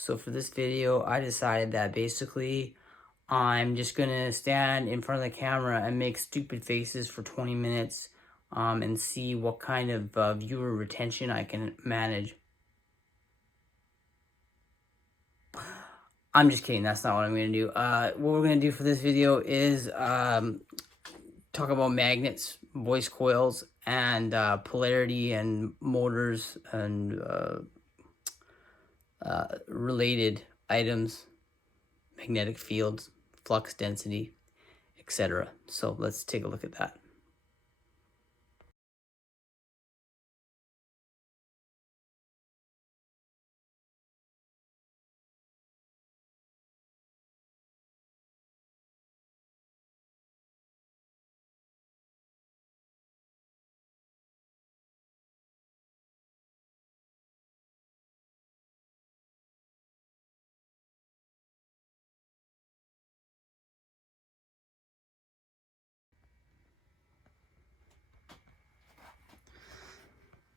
So for this video, I decided that basically I'm just gonna stand in front of the camera and make stupid faces for 20 minutes and see what kind of viewer retention I can manage. I'm just kidding, that's not what I'm gonna do. What we're gonna do for this video is talk about magnets, voice coils, and polarity and motors and related items, magnetic fields, flux density, etc. So let's take a look at that.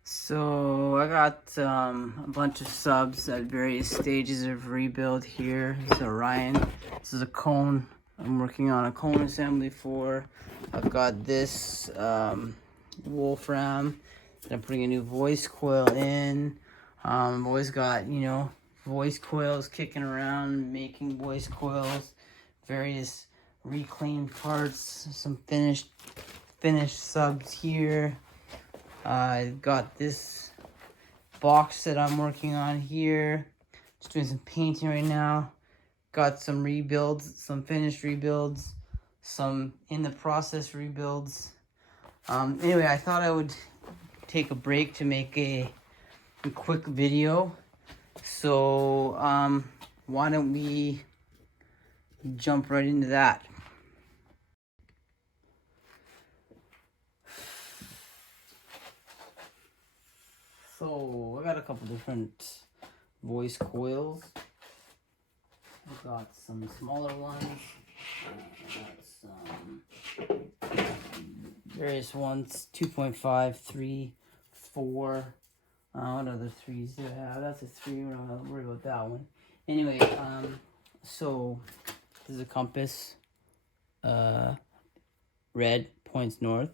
So I got a bunch of subs at various stages of rebuild here. This is Orion. This is a cone I'm working on a cone assembly for. I've got this wolfram that I'm putting a new voice coil in. I've always got, you know, voice coils kicking around, making voice coils, various reclaimed parts, some finished subs here. I've got this box that I'm working on here. Just doing some painting right now. Got some rebuilds, some finished rebuilds, some in the process rebuilds. Anyway, I thought I would take a break to make a quick video. So, why don't we jump right into that? So, I got a couple different voice coils. I've got some smaller ones. I got some various ones, 2.5, 3, 4. What other threes do I have? That's a 3. We're not gonna worry about that one. Anyway, so this is a compass. Red points north.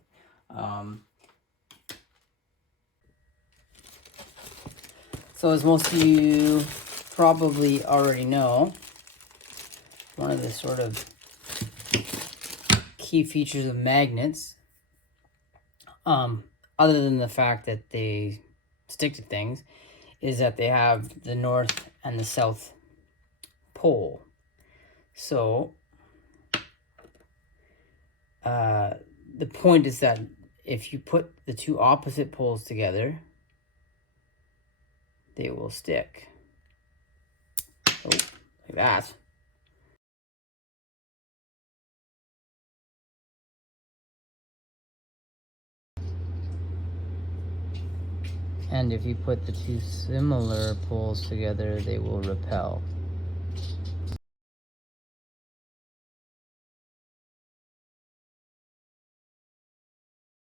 So as most of you probably already know, one of the sort of key features of magnets, other than the fact that they stick to things, is that they have the north and the south pole. So the point is that if you put the two opposite poles together, they will stick. Oh, like that. And if you put the two similar poles together, they will repel.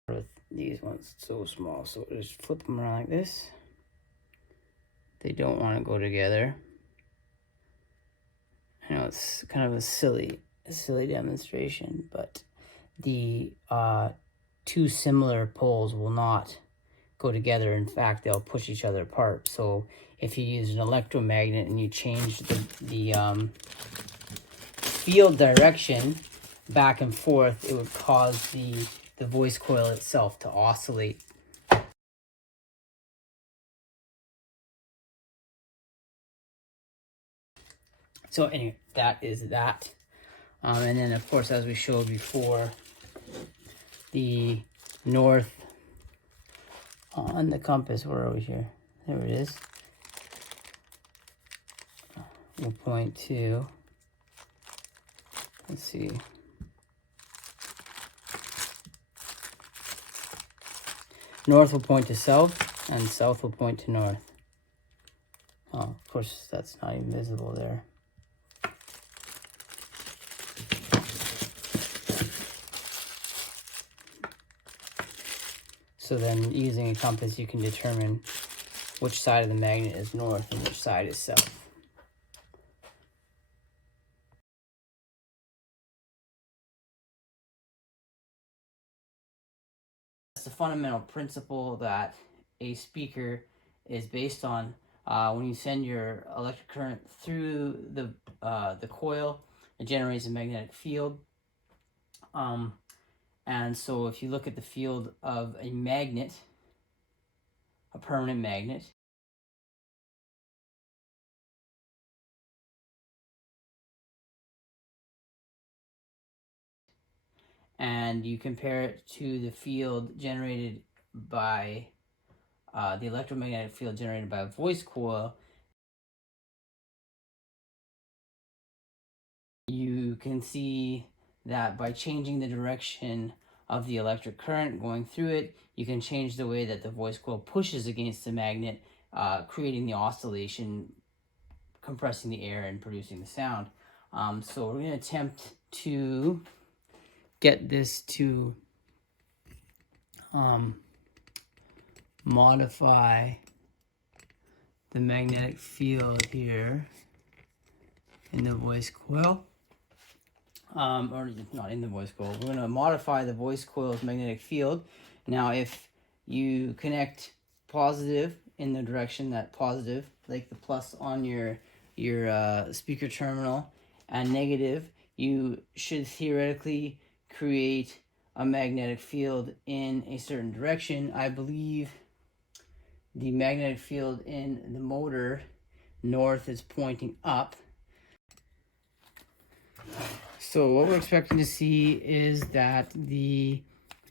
With these ones so small, so just flip them around like this. They don't want to go together. I know it's kind of a silly demonstration, but the two similar poles will not go together. In fact, they'll push each other apart. So if you use an electromagnet and you change the field direction back and forth, it would cause the voice coil itself to oscillate. So anyway, that is that. And then of course, as we showed before, the north on the compass, where are we here? There it is. We'll point to, let's see. North will point to south, and south will point to north. Oh, of course, that's not even visible there. So then, using a compass, you can determine which side of the magnet is north and which side is south. fundamental principle that a speaker is based on. When you send your electric current through the coil, it generates a magnetic field. And so if you look at the field of a magnet, a permanent magnet, and you compare it to the field generated by the electromagnetic field generated by a voice coil, you can see that by changing the direction of the electric current going through it, you can change the way that the voice coil pushes against the magnet, creating the oscillation, compressing the air and producing the sound. So we're going to attempt to get this to modify the magnetic field here in the voice coil. Or not in the voice coil. We're going to modify the voice coil's magnetic field. Now, if you connect positive in the direction that positive, like the plus on your speaker terminal, and negative, you should theoretically create a magnetic field in a certain direction. I believe the magnetic field in the motor north is pointing up. So what we're expecting to see is that the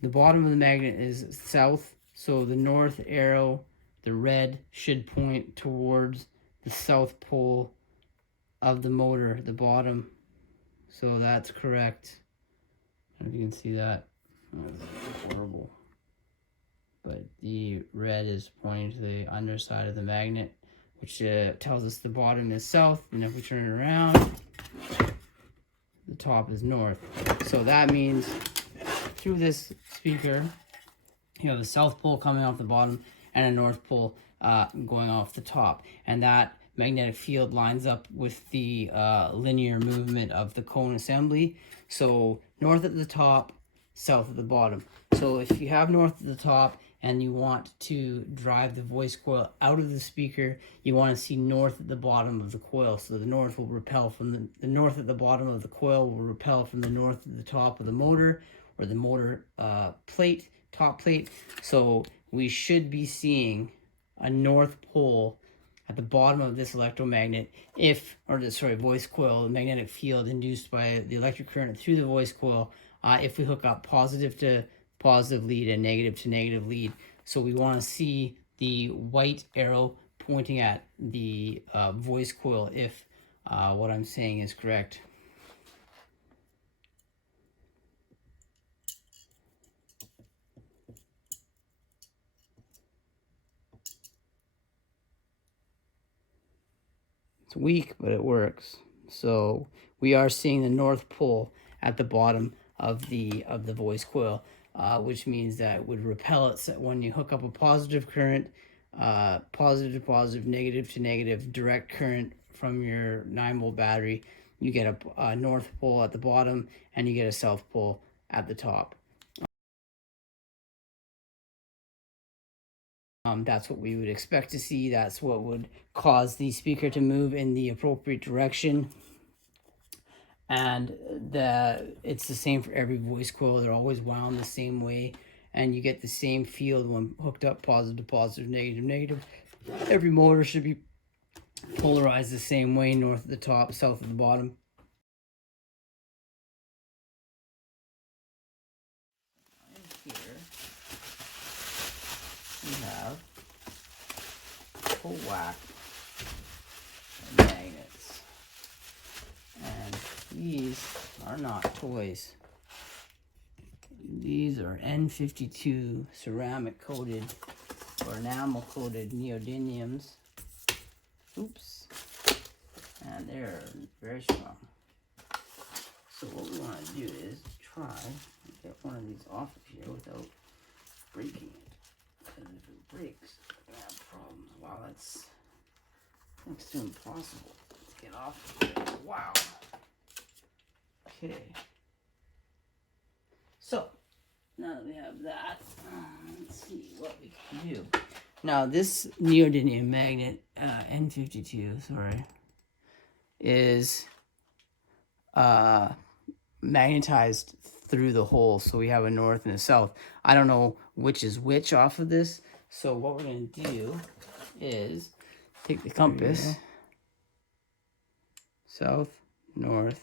bottom of the magnet is south, so the north arrow, the red, should point towards the south pole of the motor, the bottom. So that's correct. I don't know if you can see that. Oh, that's horrible. But the red is pointing to the underside of the magnet, which tells us the bottom is south, and if we turn it around, the top is north. So that means through this speaker, you have a south pole coming off the bottom and a north pole going off the top. And that magnetic field lines up with the linear movement of the cone assembly. So north at the top, south at the bottom. So if you have north at the top and you want to drive the voice coil out of the speaker, you want to see north at the bottom of the coil. So the north will repel from the north at the bottom of the coil will repel from the north at the top of the motor, or the motor plate, top plate. So we should be seeing a north pole at the bottom of this electromagnet voice coil, the magnetic field induced by the electric current through the voice coil, if we hook up positive to positive lead and negative to negative lead. So we want to see the white arrow pointing at the voice coil if what I'm saying is correct. It's weak, but it works. So we are seeing the north pole at the bottom of the voice coil, which means that it would repel it when you hook up a positive current, positive to positive, negative to negative, direct current from your 9-volt battery. You get a north pole at the bottom, and you get a south pole at the top. That's what we would expect to see. That's what would cause the speaker to move in the appropriate direction. And it's the same for every voice coil. They're always wound the same way, and you get the same field when hooked up positive to positive, negative to negative. Every motor should be polarized the same way, north at the top, south at the bottom. Here we have coax magnets, and these are not toys. These are N52 ceramic coated or enamel coated neodymiums. Oops. And they're very strong. So what we want to do is try and get one of these off of here without breaking it. Because if it breaks, we're going to have problems. Wow, that's next to impossible to get off of here. Wow. Okay. So now that we have that, let's see what we can do. Now this neodymium magnet, N52, sorry, is magnetized through the hole, so we have a north and a south. I don't know which is which off of this, so what we're going to do is take the compass, south, north,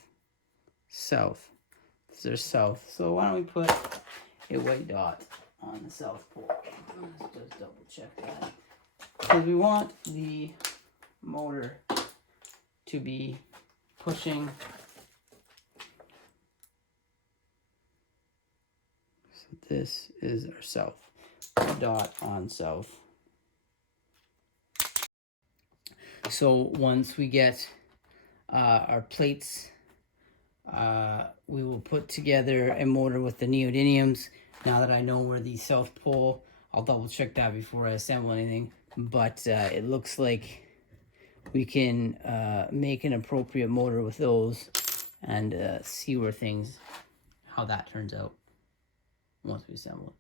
south. This is south, so why don't we put a white dot on the south pole. Let's just double check that, because we want the motor to be pushing. So this is our south. Dot on south. So once we get our plates, we will put together a motor with the neodymiums. Now that I know where the south pole, I'll double check that before I assemble anything. But it looks like we can make an appropriate motor with those and see how that turns out once we assemble it.